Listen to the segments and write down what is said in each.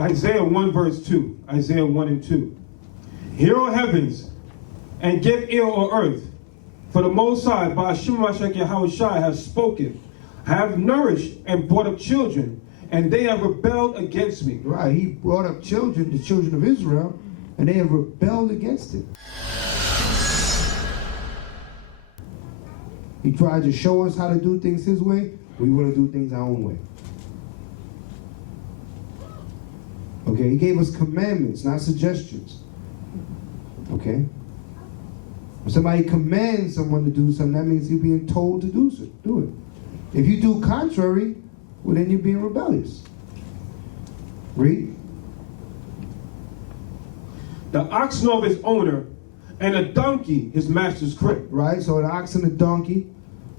Isaiah 1 verse 2. Isaiah 1 and 2. Hear, O heavens, and give ear, O earth, for the Most High, by Hashem Mashak Yahushai, has spoken. I have nourished and brought up children, and they have rebelled against me. Right, he brought up children, the children of Israel, and they have rebelled against it. He tried to show us how to do things his way. We want to do things our own way. Okay, he gave us commandments, not suggestions. Okay? When somebody commands someone to do something, that means you're being told to do it. If you do contrary, well, then you're being rebellious. Read. The ox knoweth his owner, and a donkey his master's crib. Right, so an ox and a donkey,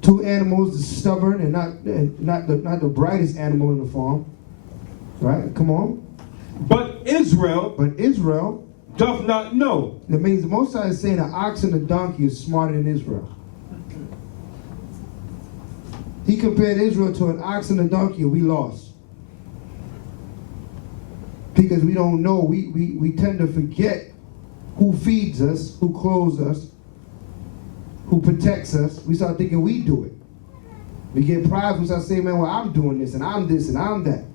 two animals, the stubborn and not the brightest animal in the farm. Right, come on. But Israel doth not know. That means the Most High is saying an ox and a donkey is smarter than Israel. He compared Israel to an ox and a donkey, and we lost. Because we don't know, we tend to forget who feeds us, who clothes us, who protects us. We start thinking we do it. We get prideful, we start saying, man, well, I'm doing this, and I'm this, and I'm that.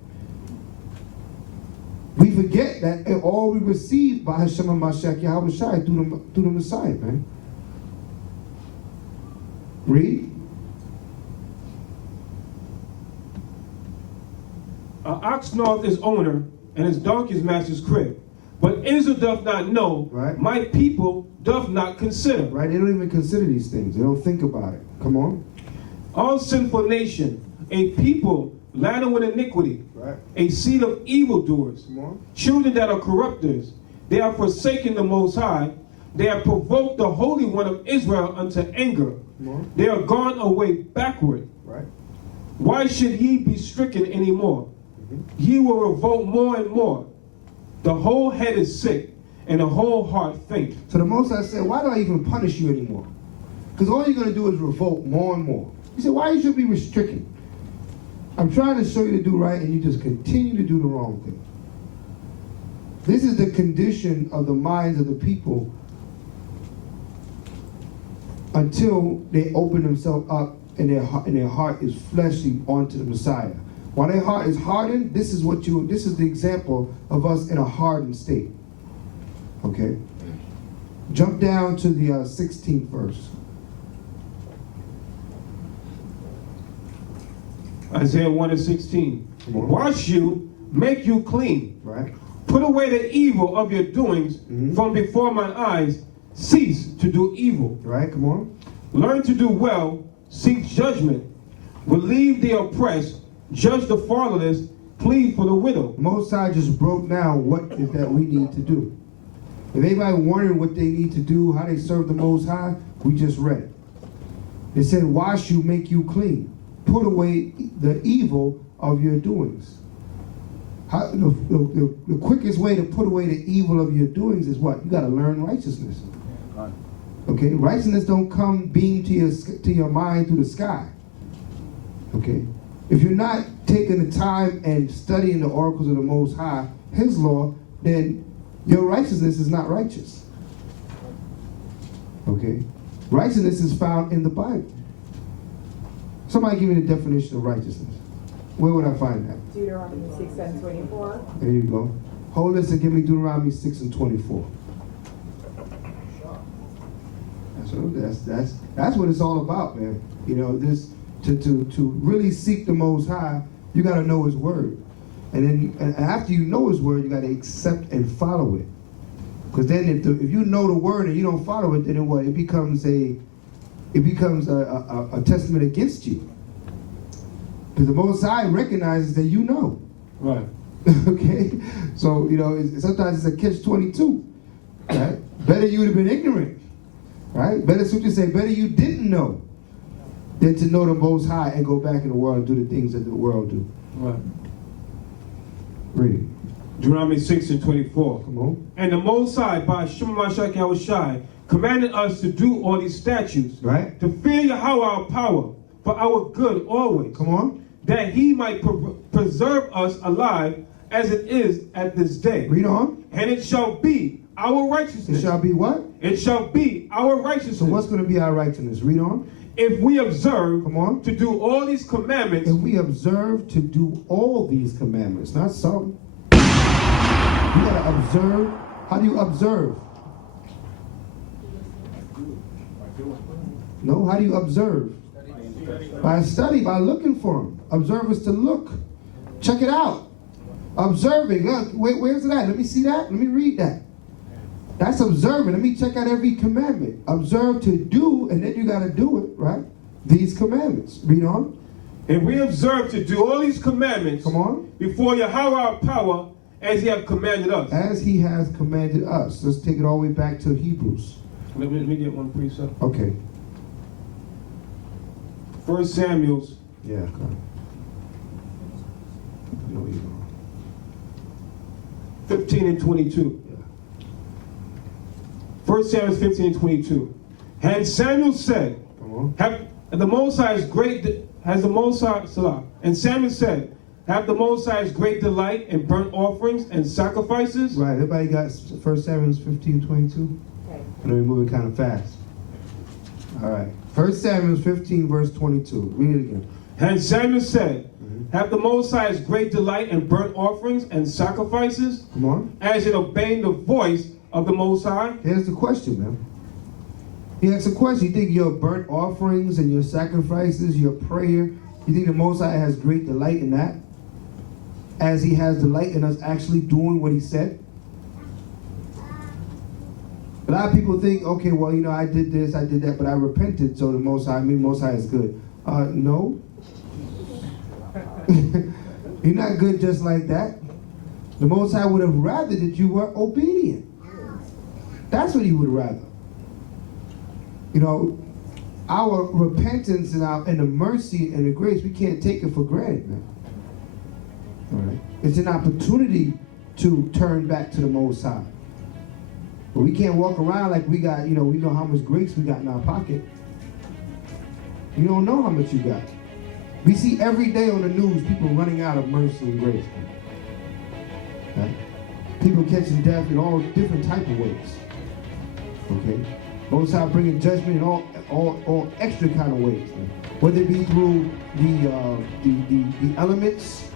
We forget that all we receive by Hashem Mashak Yahushai through the Messiah, man. Read. An ox knoweth his owner, and his donkey's master's crib. But Israel doth not know, right. My people doth not consider. Right, they don't even consider these things. They don't think about it. Come on. All sinful nation, a people laden with iniquity, right. A seed of evildoers, come on. Children that are corrupters. They have forsaken the Most High. They have provoked the Holy One of Israel unto anger. Come on. They are gone away backward. Right. Why should he be stricken anymore? Ye will revolt more and more. The whole head is sick, and the whole heart faint. So the Most High said, why do I even punish you anymore? Because all you're going to do is revolt more and more. He said, why you should be restricted? I'm trying to show you to do right, and you just continue to do the wrong thing. This is the condition of the minds of the people until they open themselves up and their heart is fleshly onto the Messiah. While their heart is hardened, this is the example of us in a hardened state. Okay? Jump down to the 16th verse. Isaiah 1 and 16. Wash you, make you clean. Right. Put away the evil of your doings from before my eyes. Cease to do evil. Right, come on. Learn to do well, seek judgment, relieve the oppressed, judge the fatherless, plead for the widow. Most High just broke down what is that we need to do. If anybody wondering what they need to do, how they serve the Most High, we just read it. It said, wash you, make you clean. Put away the evil of your doings. The quickest way to put away the evil of your doings is what? You got to learn righteousness. Okay, righteousness don't come beam to your mind through the sky. Okay, if you're not taking the time and studying the oracles of the Most High, His law, then your righteousness is not righteous. Okay, righteousness is found in the Bible. Somebody give me the definition of righteousness. Where would I find that? Deuteronomy 6 and 24. There you go. Hold this and give me Deuteronomy 6 and 24. That's what it's all about, man. You know, this to really seek the Most High, you got to know His word, and after you know His word, you got to accept and follow it. Because then, if you know the word and you don't follow it, then what? It becomes a testament against you. Because the Most High recognizes that you know. Right. Okay? So, you know, sometimes it's a catch-22. Right? Better you would have been ignorant. Right? Better Scripture say, better you didn't know than to know the Most High and go back in the world and do the things that the world do. Right. Read it. Deuteronomy 6 and 24. Come on. And the Most High, by Shema Mashak Yahushai, commanded us to do all these statutes. Right. To fear Yahweh our power, for our good always. Come on. That He might preserve us alive as it is at this day. Read on. And it shall be our It righteousness. shall be what? It shall be our righteousness. So what's going to be our righteousness? Read on. If we observe Come on. to do all these commandments. If we observe to do all these commandments, not some. You got to observe. How do you observe? No, how do you observe? By study, by looking for them. Observe is to look. Check it out. Observing. Look, where's it at? Let me see that. Let me read that. That's observing. Let me check out every commandment. Observe to do, and then you got to do it, right? These commandments. Read on. If we observe to do all these commandments. Come on. Before Yahweh our power, as he have commanded us. As he has commanded us. Let's take it all the way back to Hebrews. Let me get one precept. Okay. 1 Samuel's. Yeah, come. I know where you're going. 15 and 22. Yeah. 1 Samuel 15 and 22. And Samuel said, Come on. have the Most High's great, has the Most High, Salah. And Samuel said, have the Most High's great delight in burnt offerings and sacrifices? Right, everybody got 1 Samuel 15:22? Okay. I know we're moving kind of fast. All right. 1 Samuel 15, verse 22. Read it again. And Samuel said, have the Most High's great delight in burnt offerings and sacrifices? Come on. As in obeying the voice of the Most High? Here's the question, man. He asks a question. You think your burnt offerings and your sacrifices, your prayer, you think the Most High has great delight in that? As he has delight in us actually doing what he said? A lot of people think, okay, well, you know, I did this, I did that, but I repented, so the Most High, Most High is good. No. You're not good just like that. The Most High would have rather that you were obedient. That's what he would rather. You know, our repentance and the mercy and the grace, we can't take it for granted, man. All right. It's an opportunity to turn back to the Most High. But we can't walk around like we got, you know, we know how much grace we got in our pocket. You don't know how much you got. We see every day on the news people running out of mercy and grace. Right? People catching death in all different type of ways. Okay? Most High bringing judgment in all extra kind of ways. Man. Whether it be through the elements,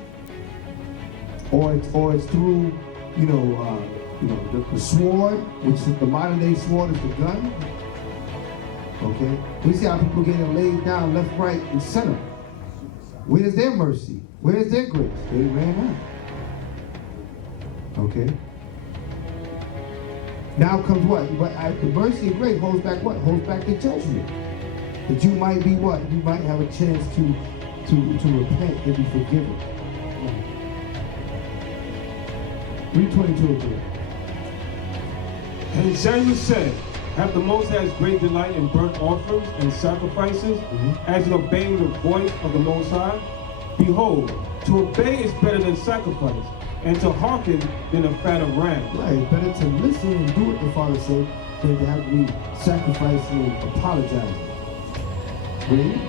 or it's through the sword, which is the modern day sword is the gun. Okay? We see how people getting laid down left, right, and center. Where's their mercy? Where's their grace? They ran out. Okay? Now comes what? The mercy and grace holds back what? Holds back the judgment. That you might be what? You might have a chance to repent and be forgiven. Read 22 again. And Samuel said, have the Most High's great delight in burnt offerings and sacrifices, as in obeying the voice of the Most High? Behold, to obey is better than sacrifice, and to hearken than a fat of rams. Right, it's better to listen and do what the Father said than to have to be sacrificing and apologizing. Really?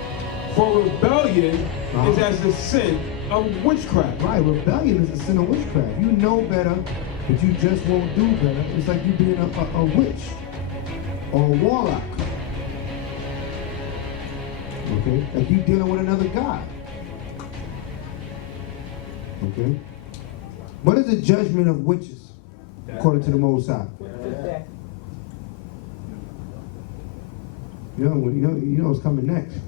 For rebellion is as the sin of witchcraft. Right, rebellion is a sin of witchcraft. You know better, but you just won't do better. It's like you being a witch or a warlock. Okay? Like you dealing with another god. Okay? What is the judgment of witches, according to the Most High? You know what's coming next.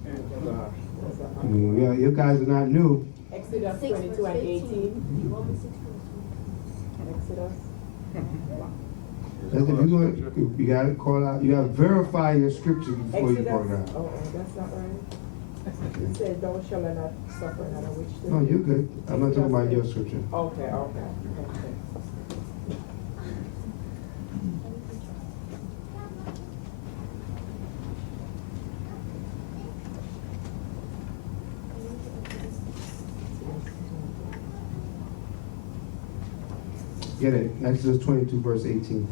I mean, yeah, you guys are not new. Exodus 22 and 18. Exodus. If you gotta call out, you gotta verify your scripture before you call it out. Oh, that's not right. It says, thou shalt not suffer another witch. No, you're good. I'm not talking about your scripture. Okay. Get it. Exodus 22, verse 18.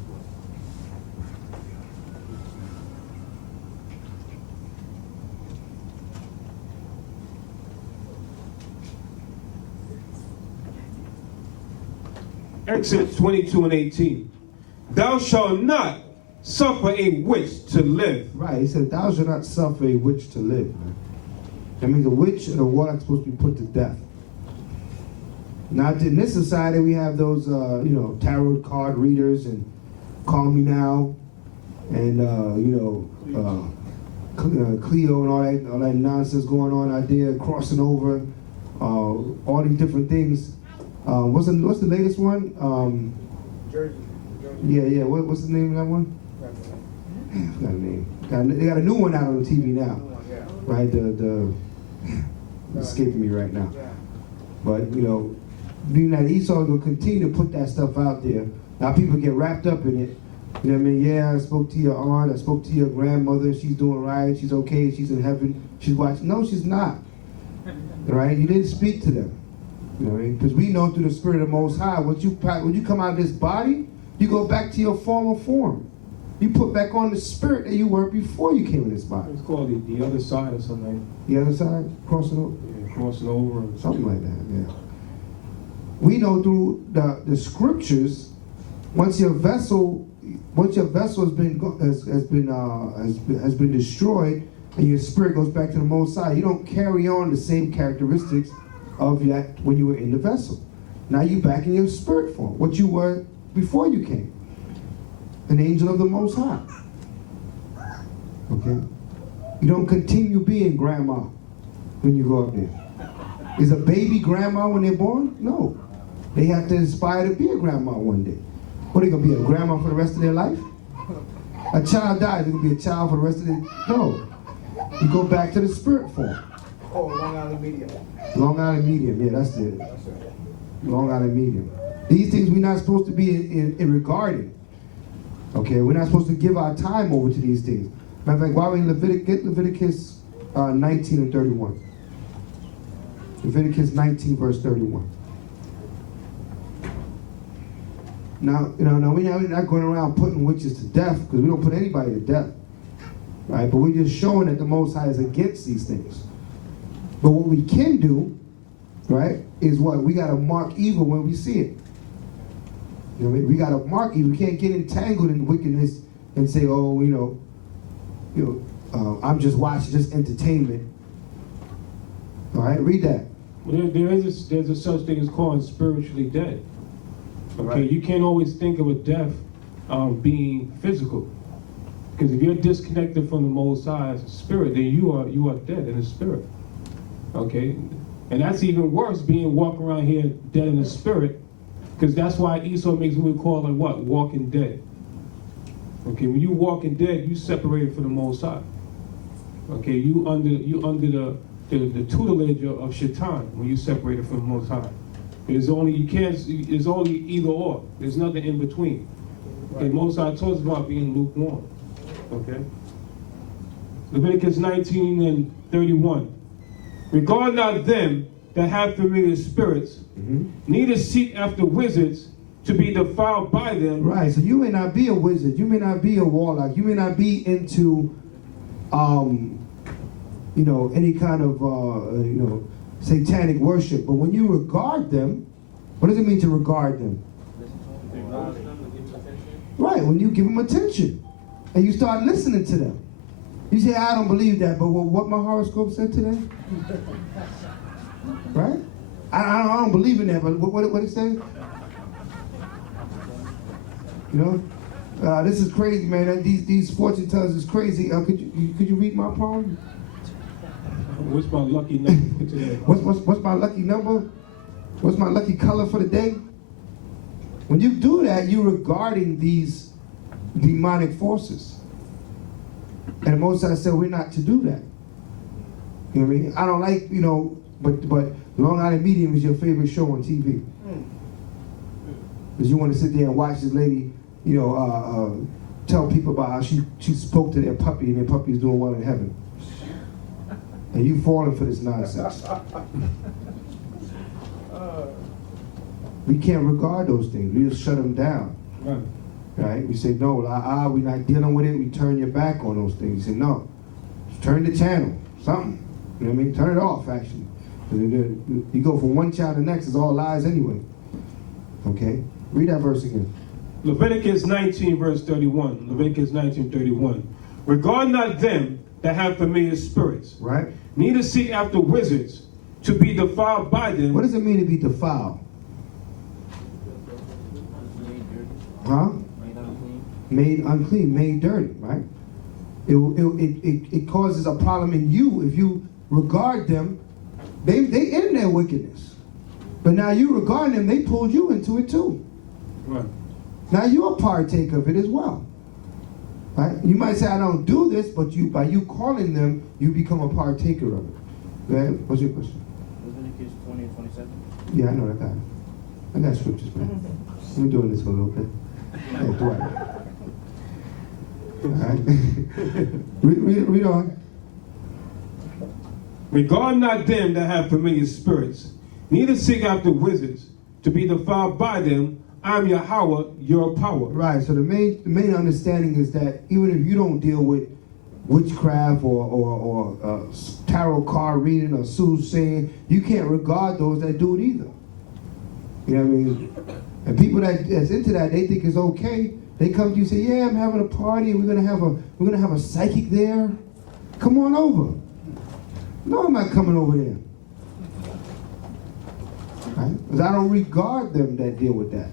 Exodus 22 and 18. Thou shalt not suffer a witch to live. Right, he said, thou shalt not suffer a witch to live. Man. That means a witch and a warlock supposed to be put to death. Now, in this society, we have those, tarot card readers and Call Me Now, and Cleo and all that nonsense going on out there, crossing over, all these different things. What's the latest one? Jersey. Yeah. What's the name of that one? I forgot the name. They got a new one out on the TV now, right? It's escaping me right now. But being that Esau will continue to put that stuff out there. Now people get wrapped up in it. You know what I mean? Yeah, I spoke to your aunt, I spoke to your grandmother, she's doing right, she's okay, she's in heaven, she's watching. No, she's not. Right? You didn't speak to them. You know what I mean? Because we know through the Spirit of the Most High, when you come out of this body, you go back to your former form. You put back on the spirit that you were before you came in this body. It's called the other side or something. The other side? Crossing over? Yeah, crossing over. Or something like that, yeah. We know through the scriptures, once your vessel has been destroyed, and your spirit goes back to the Most High, you don't carry on the same characteristics of that when you were in the vessel. Now you're back in your spirit form, what you were before you came, an angel of the Most High. Okay, you don't continue being grandma when you go up there. Is a baby grandma when they're born? No. They have to aspire to be a grandma one day. What, are they going to be a grandma for the rest of their life? A child dies, they're going to be a child for the rest of their... No. You go back to the spirit form. Oh, Long Island Medium. Long Island Medium, yeah, that's it. Long Island Medium. These things we're not supposed to be in regarding. Okay, we're not supposed to give our time over to these things. Matter of fact, while we're in Leviticus 19 and 31. Leviticus 19, verse 31. Now, we're not going around putting witches to death, because we don't put anybody to death. Right? But we're just showing that the Most High is against these things. But what we can do, right, is what? We got to mark evil when we see it. You know what I mean? We got to mark evil. We can't get entangled in wickedness and say, I'm just watching this entertainment. All right, read that. Well, there's a such thing as called spiritually dead. Okay, right. You can't always think of a death being physical, because if you're disconnected from the Most High's spirit, then you are dead in the spirit. Okay, and that's even worse, being walking around here dead in the spirit, because that's why Esau makes what we call like what? Walking dead. Okay, when you walking dead, you separated from the Most High. Okay, you under the tutelage of Shaitan when you separated from the Most High. It's only either or. There's nothing in between. Okay, Most High talks about being lukewarm. Okay. Leviticus 19 and 31. Regard not them that have familiar spirits, neither seek after wizards to be defiled by them. Right. So you may not be a wizard. You may not be a warlock. You may not be into, any kind of, satanic worship. But when you regard them, what does it mean to regard them? Right. When you give them attention, and you start listening to them. You say, I don't believe that, but what my horoscope said today? Right? I don't believe in that, but what it say? This is crazy, man. These fortune tellers is crazy. Could you read my poem? What's my lucky number for today? What's my lucky number? What's my lucky color for the day? When you do that, you're regarding these demonic forces. And the Most High said we're not to do that. You know what I mean? I don't like, but Long Island Medium is your favorite show on TV. Because you want to sit there and watch this lady, tell people about how she spoke to their puppy and their puppy is doing well in heaven. And you falling for this nonsense. We can't regard those things. We just shut them down. Right? We say, no, we're not dealing with it. We turn your back on those things. You say, no, turn the channel, something. You know what I mean? Turn it off, actually. You go from one channel to the next, it's all lies anyway. Okay? Read that verse again. Leviticus 19, verse 31. Leviticus 19:31. Regard not them that have familiar spirits, Right? neither seek after wizards to be defiled by them. What does it mean to be defiled? Huh? Made unclean, made dirty, right? It causes a problem in you if you regard them. They in their wickedness, but now you regard them, they pulled you into it too. Right. Now you're a partaker of it as well, right? You might say I don't do this, but you by you calling them, you become a partaker of it. Go ahead. What's your question? Leviticus 20 and 27. Yeah, I know that guy. I got scriptures, man. We're doing this for a little bit. Hey, Dwight. All right. read on. Regard not them that have familiar spirits, neither seek after wizards to be defiled by them. I am Yahweh, your power. Right. So the main understanding is that even if you don't deal with witchcraft or tarot card reading or soothsaying, you can't regard those that do it either. You know what I mean? And people that's into that, they think it's okay. They come to you and say, "Yeah, I'm having a party, and we're gonna have a psychic there. Come on over." No, I'm not coming over there. Right? Because I don't regard them that deal with that.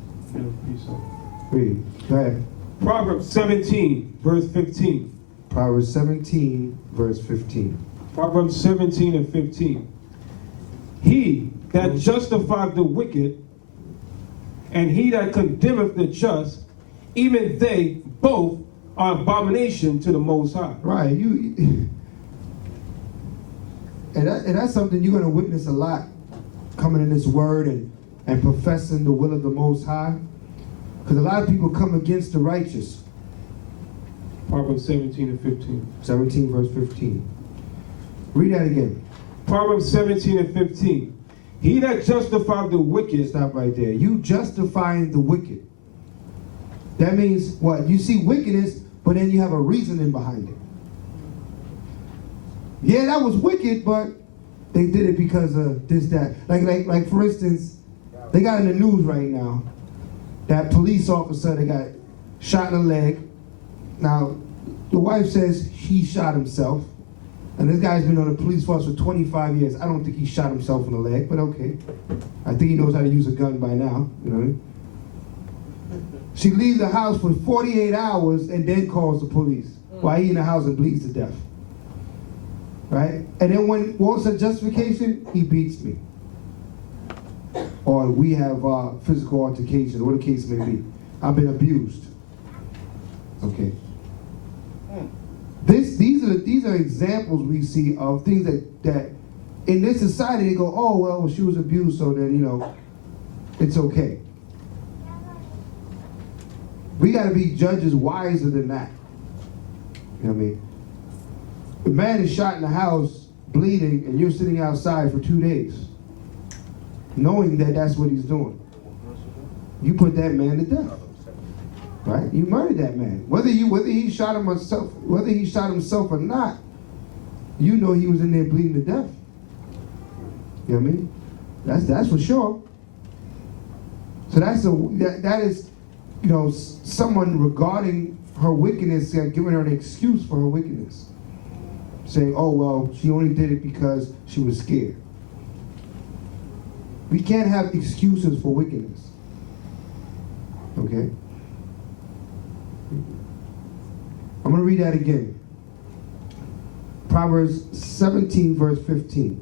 Read. Go ahead. Proverbs 17, verse 15. Proverbs 17, verse 15. Proverbs 17 and 15. He that justifieth the wicked, and he that condemneth the just, even they both are abomination to the Most High. Right. And that's something you're going to witness a lot coming in this word and professing the will of the Most High. Because a lot of people come against the righteous. Proverbs 17 and 15. 17 verse 15. Read that again. Proverbs 17 and 15. He that justifieth the wicked. Stop right there. You justifying the wicked. That means what? You see wickedness, but then you have a reasoning behind it. Yeah, that was wicked, but they did it because of this, that. Like for instance, they got in the news right now that police officer that got shot in the leg. Now, the wife says he shot himself. And this guy's been on the police force for 25 years. I don't think he shot himself in the leg, but okay. I think he knows how to use a gun by now, you know what I mean? She leaves the house for 48 hours and then calls the police while he in the house and bleeds to death. Right? And then what's the justification? He beats me. Or we have physical altercations, whatever the case may be. I've been abused. Okay. These are examples we see of things that in this society they go, oh well, she was abused, so then it's okay. We got to be judges wiser than that. You know what I mean? The man is shot in the house, bleeding, and you're sitting outside for 2 days, knowing that that's what he's doing. You put that man to death. Right? You murdered that man. Whether he shot himself or not, you know he was in there bleeding to death. You know what I mean? That's for sure. So that is someone regarding her wickedness, giving her an excuse for her wickedness. Saying, oh well, she only did it because she was scared. We can't have excuses for wickedness. Okay? I'm going to read that again. Proverbs 17, verse 15.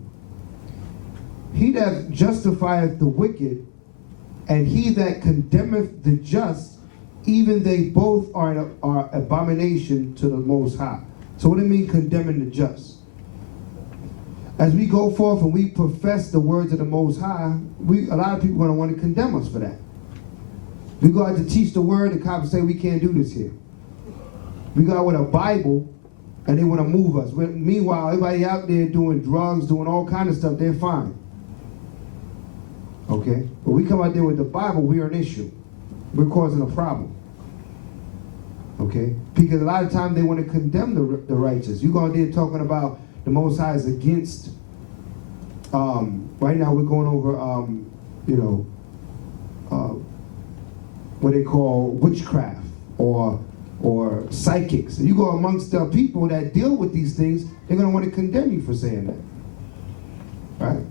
He that justifieth the wicked, and he that condemneth the just, even they both are abomination to the Most High. So what do you mean condemning the just? As we go forth and we profess the words of the Most High, a lot of people are going to want to condemn us for that. We go out to teach the word, the cops say we can't do this here. We go out with a Bible, and they want to move us. Meanwhile, everybody out there doing drugs, doing all kind of stuff, they're fine. Okay? But we come out there with the Bible, we're an issue. We're causing a problem. Okay? Because a lot of times they want to condemn the righteous. You go out there talking about the Most High is against, right now we're going over, what they call witchcraft or psychics. You go amongst the people that deal with these things, they're going to want to condemn you for saying that. Right?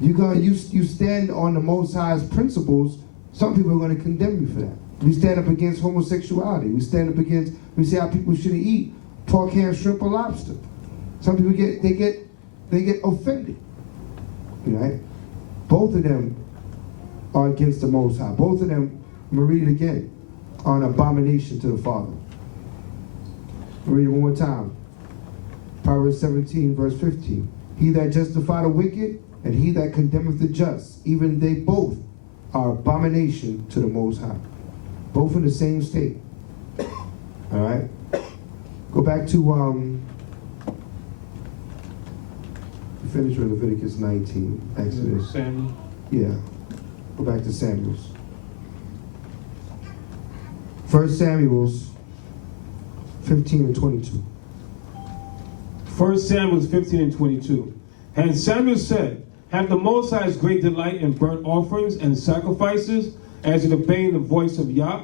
You stand on the Most High's principles, some people are going to condemn you for that. We stand up against homosexuality. We stand up against, we say how people shouldn't eat pork, ham, shrimp, or lobster. Some people get offended. Right? Both of them are against the Most High. Both of them, I'm going to read it again, are an abomination to the Father. I'll read it one more time. Proverbs 17, verse 15. He that justifieth the wicked, and he that condemneth the just, even they both are abomination to the Most High. Both in the same state. All right? Go back to, finish with Leviticus 19, Exodus. Samuel. Yeah. Go back to Samuel's. 1 Samuel's 15 and 22. 1 Samuel 15 and 22. And Samuel said, have the Most High's great delight in burnt offerings and sacrifices, as in obeying the voice of Yah?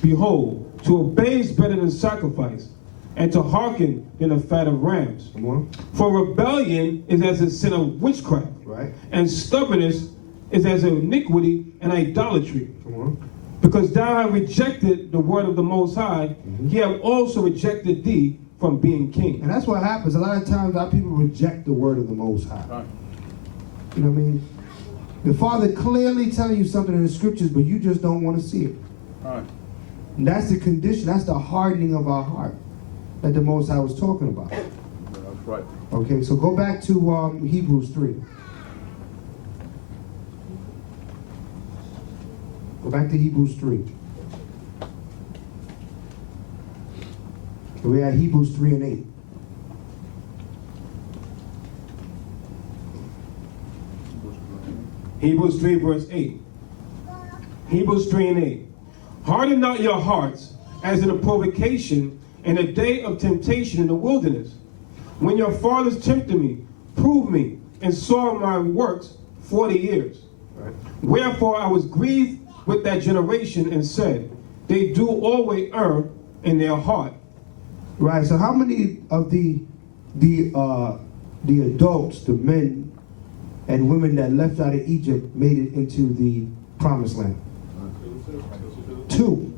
Behold, to obey is better than sacrifice, and to hearken than the fat of rams. Come on. For rebellion is as a sin of witchcraft, Right. and stubbornness is as iniquity and idolatry. Come on. Because thou hast rejected the word of the Most High, he have also rejected thee from being king. And that's what happens. A lot of times our people reject the word of the Most High. Right. You know what I mean? The Father clearly telling you something in the scriptures, but you just don't want to see it. Right. And that's the condition, that's the hardening of our heart that the Most High was talking about. That's right. Okay, so go back to Hebrews 3. Go back to Hebrews 3. We're at Hebrews 3 and 8. Hebrews 3 verse 8. Hebrews 3 and 8. Harden not your hearts as in a provocation in a day of temptation in the wilderness, when your fathers tempted me, proved me, and saw my works 40 years. Right. Wherefore I was grieved with that generation and said, they do always err in their heart. Right, so how many of the adults, the men and women that left out of Egypt made it into the promised land? Two.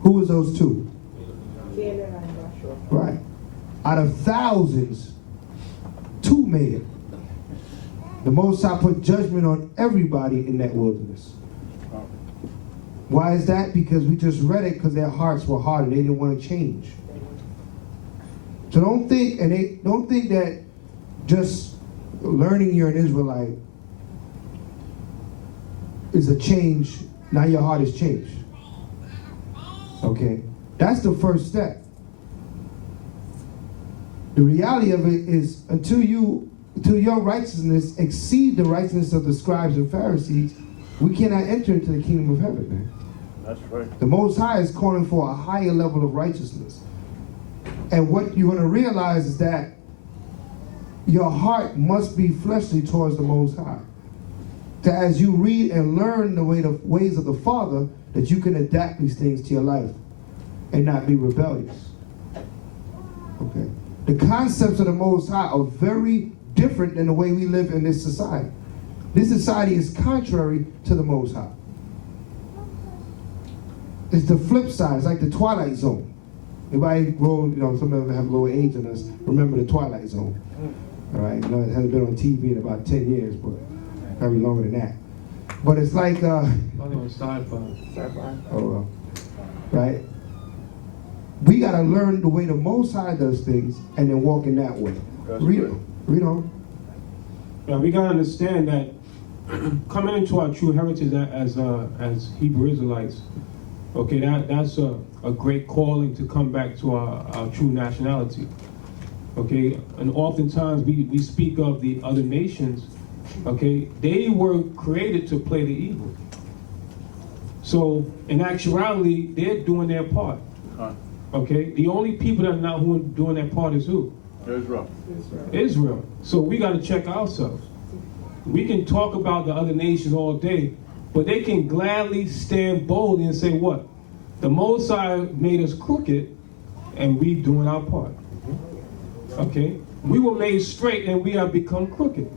Who was those two? Caleb and Joshua. Right. Out of thousands, two made it. The Most High put judgment on everybody in that wilderness. Why is that? Because we just read it because their hearts were hardened. They didn't want to change. So don't think that just learning you're an Israelite is a change. Now your heart is changed. Okay? That's the first step. The reality of it is until your righteousness exceed the righteousness of the scribes and Pharisees, we cannot enter into the kingdom of heaven, man. That's right. The Most High is calling for a higher level of righteousness. And what you're going to realize is that your heart must be fleshly towards the Most High. That as you read and learn the ways of the Father, that you can adapt these things to your life and not be rebellious. Okay. The concepts of the Most High are very different than the way we live in this society. This society is contrary to the Most High. It's the flip side. It's like the Twilight Zone. Everybody grow, some of them have lower age than us, remember the Twilight Zone. All right, it hasn't been on TV in about 10 years, but probably longer than that. But it's like, right? We got to learn the way the Most High does things and then walk in that way. Read on. Yeah, we got to understand that coming into our true heritage as Hebrew Israelites, okay, that's a great calling to come back to our true nationality. Okay, and oftentimes we speak of the other nations, okay, they were created to play the evil. So in actuality, they're doing their part. Okay, the only people that are not doing their part is who? Israel. Israel. So we got to check ourselves. We can talk about the other nations all day, But they can gladly stand boldly and say what? The Most High made us crooked, and we doing our part. Okay? We were made straight, and we have become crooked.